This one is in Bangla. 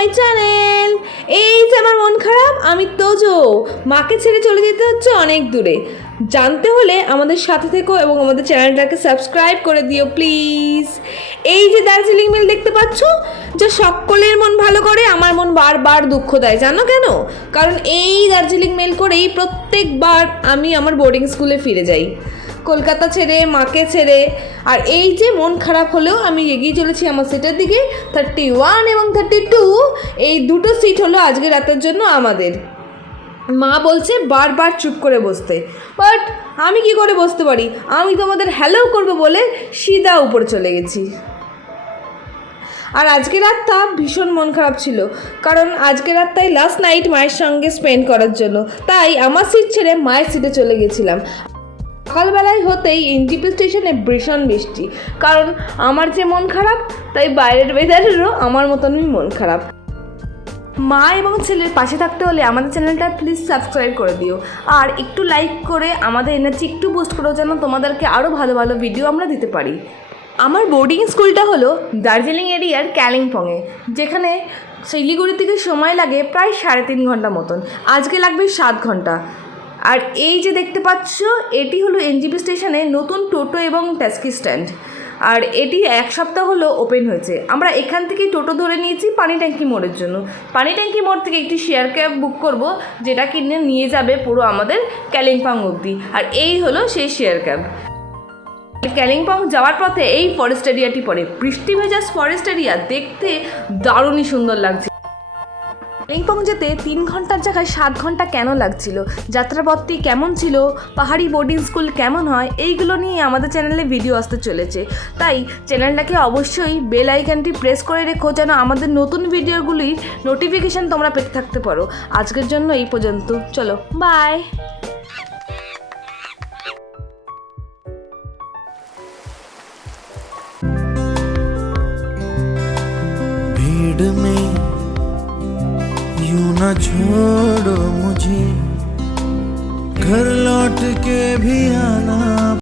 My channel. এই যে আমার মন খারাপ, আমি তোজো। মাকে ছেড়ে চলে যেতে হচ্ছে অনেক দূরে। জানতে হলে আমাদের সাথে থেকো এবং আমাদের চ্যানেলটাকে সাবস্ক্রাইব করে দিও প্লিজ। এই যে দার্জিলিং মেল দেখতে পাচ্ছ, যা সকলের মন ভালো করে, আমার মন বারবার দুঃখ দেয়। জানো কেন? কারণ এই দার্জিলিং মেল করেই প্রত্যেকবার আমি আমার বোর্ডিং স্কুলে ফিরে যাই, কলকাতা ছেড়ে, মাকে ছেড়ে। আর এই যে মন খারাপ হলেও আমি এগিয়ে চলেছি আমার সিটের দিকে। 31 এবং 32 এই দুটো সিট হলো আজকে রাতের জন্য আমাদের। মা বলছে বারবার চুপ করে বসতে, বাট আমি কি করে বসতে পারি? আমি তোমাদের হ্যালো করবো বলে সিধা উপরে চলে গেছি। আর আজকে রাতটা ভীষণ মন খারাপ ছিল, কারণ আজকে রাতটাই লাস্ট নাইট মায়ের সঙ্গে স্পেন্ড করার জন্য। তাই আমার সিট ছেড়ে মায়ের সিটে চলে গেছিলাম। সকালবেলায় হতেই এনজিপি স্টেশনে ভীষণ বৃষ্টি। কারণ আমার যে মন খারাপ, তাই বাইরের ওয়েদারেরও আমার মতনই মন খারাপ। মা এবং ছেলের পাশে থাকতে হলে আমাদের চ্যানেলটা প্লিজ সাবস্ক্রাইব করে দিও, আর একটু লাইক করে আমাদের এনার্জি একটু বুস্ট করো, যেন তোমাদেরকে আরও ভালো ভালো ভিডিও আমরা দিতে পারি। আমার বোর্ডিং স্কুলটা হলো দার্জিলিং এরিয়ার কালিম্পংয়ে, যেখানে শিলিগুড়ি থেকে সময় লাগে প্রায় 3.5 ঘন্টা মতন। আজকে লাগবে 7 ঘন্টা। আর এই যে দেখতে পাচ্ছ, এটি হলো এনজিপি স্টেশনে নতুন টোটো এবং ট্যাক্সি স্ট্যান্ড। আর এটি 1 সপ্তাহ হলো ওপেন হয়েছে। আমরা এখান থেকেই টোটো ধরে নিয়েছি পানি ট্যাঙ্কি মোড়ের জন্য। পানি ট্যাঙ্কি মোড় থেকে একটি শেয়ার ক্যাব বুক করব, যেটা কিনে নিয়ে যাবে পুরো আমাদের কালিম্পং অবধি। আর এই হলো সেই শেয়ার ক্যাব। কালিম্পং যাওয়ার পথে এই ফরেস্ট এরিয়াটি পড়ে, বৃষ্টি ভেজা ফরেস্ট এরিয়া, দেখতে দারুণই সুন্দর লাগছে। কালিম্পং যেতে 3 ঘন্টার জায়গায় 7 ঘন্টা কেন লাগছিল, যাত্রাপথটি কেমন ছিল, পাহাড়ি বোর্ডিং স্কুল কেমন হয়, এইগুলো নিয়ে আমাদের চ্যানেলে ভিডিও আসতে চলেছে। তাই চ্যানেলটাকে অবশ্যই বেল আইকনটি প্রেস করে রেখো, যেন আমাদের নতুন ভিডিওগুলির নোটিফিকেশান তোমরা পেতে থাকতে পারো। আজকের জন্য এই পর্যন্ত, চলো বাই। भीड़ में यूं न छोड़ो मुझे, घर लौट के भी आना।